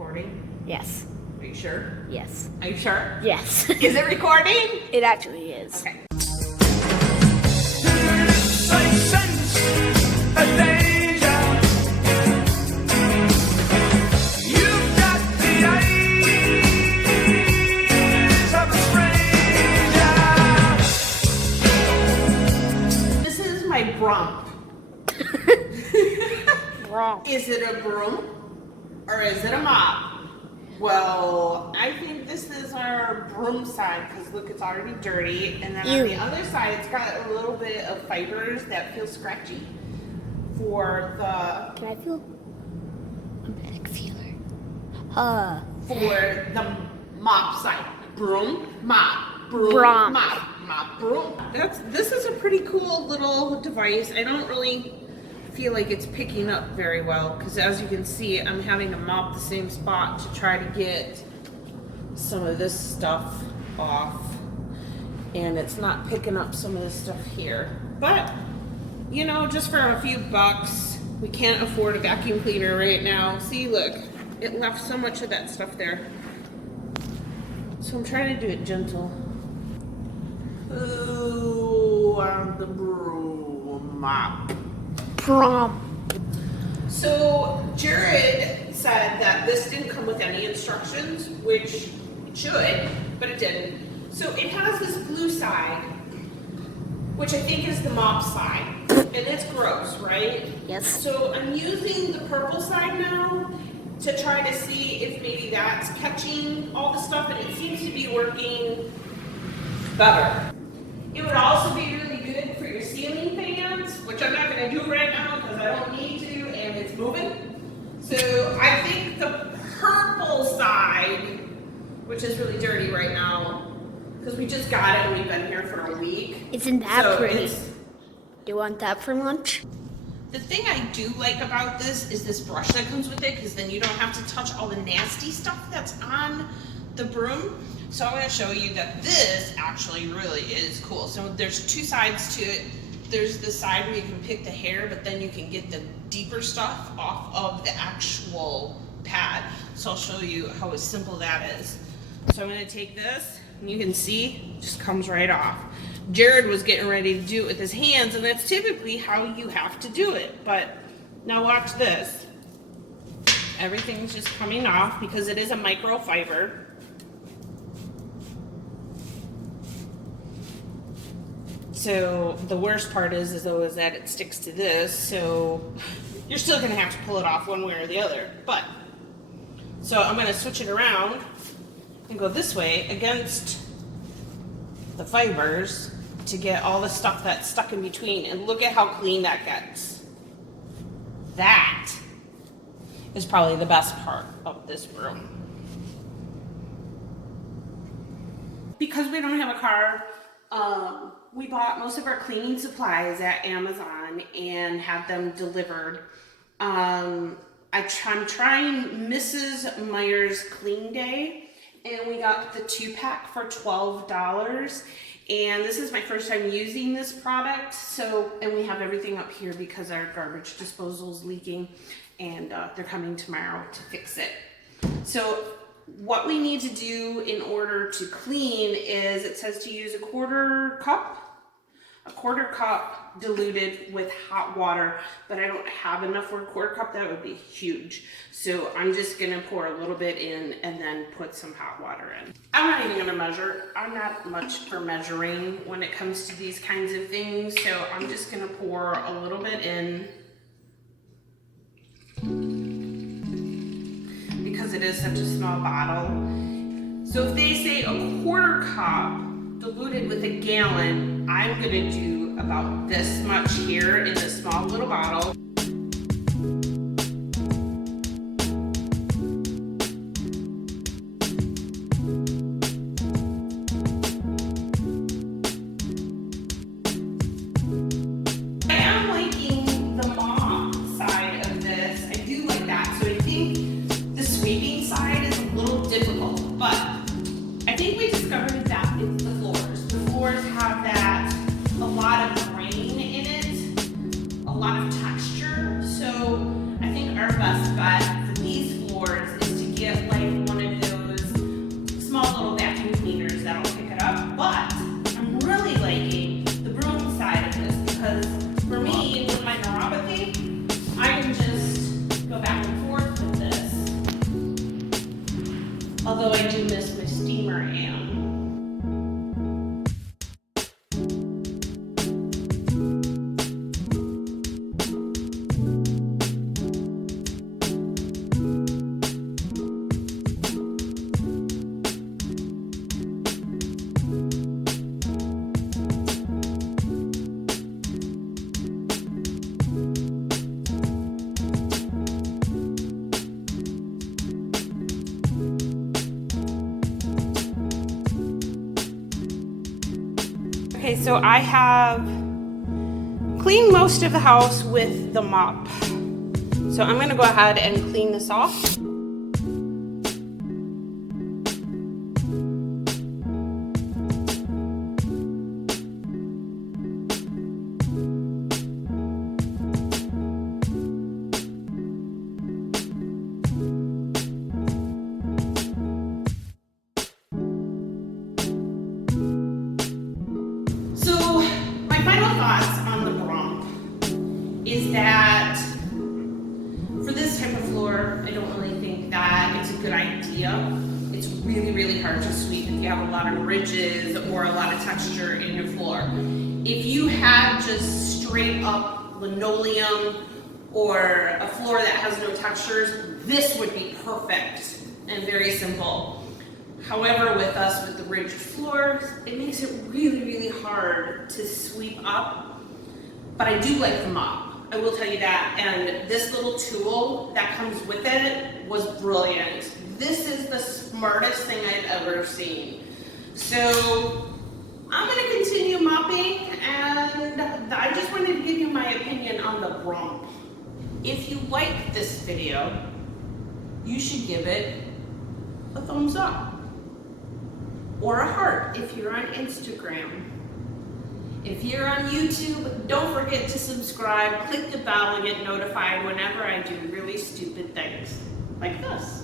recording? Yes. Are you sure? Yes. Are you sure? Yes. Is it recording? It actually is. Okay. This is my BrooMop. Wrong. Is it a broom or is it a mop? Well, I think this is our broom side because look, it's already dirty. And then on the other side, it's got a little bit of fibers that feel scratchy for the... Can I feel? I'm a big feeler. For the mop side. Broom, mop, broom, Brom. mop, broom. This is a pretty cool little device. I don't really feel like it's picking up very well because as you can see, I'm having to mop the same spot to try to get some of this stuff off, and it's not picking up some of this stuff here. But you know, just for a few bucks, we can't afford a vacuum cleaner right now. See, look, it left so much of that stuff there. So I'm trying to do it gentle. Ooh, on the broom mop. Prom. So Jared said that this didn't come with any instructions, which it should, but it didn't. So it has this blue side, which I think is the mop side, and it's gross, right? Yes. So I'm using the purple side now to try to see if maybe that's catching all the stuff, and it seems to be working better. It would also be really good for your ceiling fans, which I'm not going to do right now because I don't need to, and it's moving. So I think the purple side, which is really dirty right now, because we just got it and we've been here for a week. Isn't that So pretty? it's- Do you want that for lunch? The thing I do like about this is this brush that comes with it, because then you don't have to touch all the nasty stuff that's on the broom. So I'm going to show you that this actually really is cool. So there's two sides to it. There's the side where you can pick the hair, but then you can get the deeper stuff off of the actual pad. So I'll show you how simple that is. So I'm going to take this, and you can see it just comes right off. Jared was getting ready to do it with his hands, and that's typically how you have to do it. But now watch this. Everything's just coming off because it is a microfiber. So the worst part is that it sticks to this, so you're still gonna have to pull it off one way or the other. But, so I'm gonna switch it around and go this way against the fibers to get all the stuff that's stuck in between, and look at how clean that gets. That is probably the best part of this broom. Because we don't have a car, we bought most of our cleaning supplies at Amazon and had them delivered. I'm trying Mrs. Meyer's Clean Day, and we got the 2-pack for $12. And this is my first time using this product. So, and we have everything up here because our garbage disposal is leaking, and they're coming tomorrow to fix it. So what we need to do in order to clean is, it says to use a quarter cup diluted with hot water, but I don't have enough for a quarter cup. That would be huge. So I'm just gonna pour a little bit in and then put some hot water in. I'm not even gonna measure. I'm not much for measuring when it comes to these kinds of things. So I'm just gonna pour a little bit in, because it is such a small bottle. So if they say a quarter cup diluted with a gallon, I'm gonna do about this much here in this small little bottle. I am liking the mop side of this. I do like that. So I think the sweeping side is a little difficult, but I think we discovered that it's the floors. The floors have that, a lot of grain in it, a lot of texture. Although I do miss my steamer am. Okay, so I have cleaned most of the house with the mop. So I'm gonna go ahead and clean this off. Is that for this type of floor, I don't really think that it's a good idea. It's really, really hard to sweep if you have a lot of ridges or a lot of texture in your floor. If you had just straight up linoleum or a floor that has no textures, this would be perfect and very simple. However, with us, with the ridged floors, it makes it really, really hard to sweep up, but I do like the mop. I will tell you that, and this little tool that comes with it was brilliant. This is the smartest thing I've ever seen. So I'm gonna continue mopping, and I just wanted to give you my opinion on the BrooMop. If you like this video, you should give it a thumbs up, or a heart if you're on Instagram. If you're on YouTube, don't forget to subscribe, click the bell and get notified whenever I do really stupid things like this.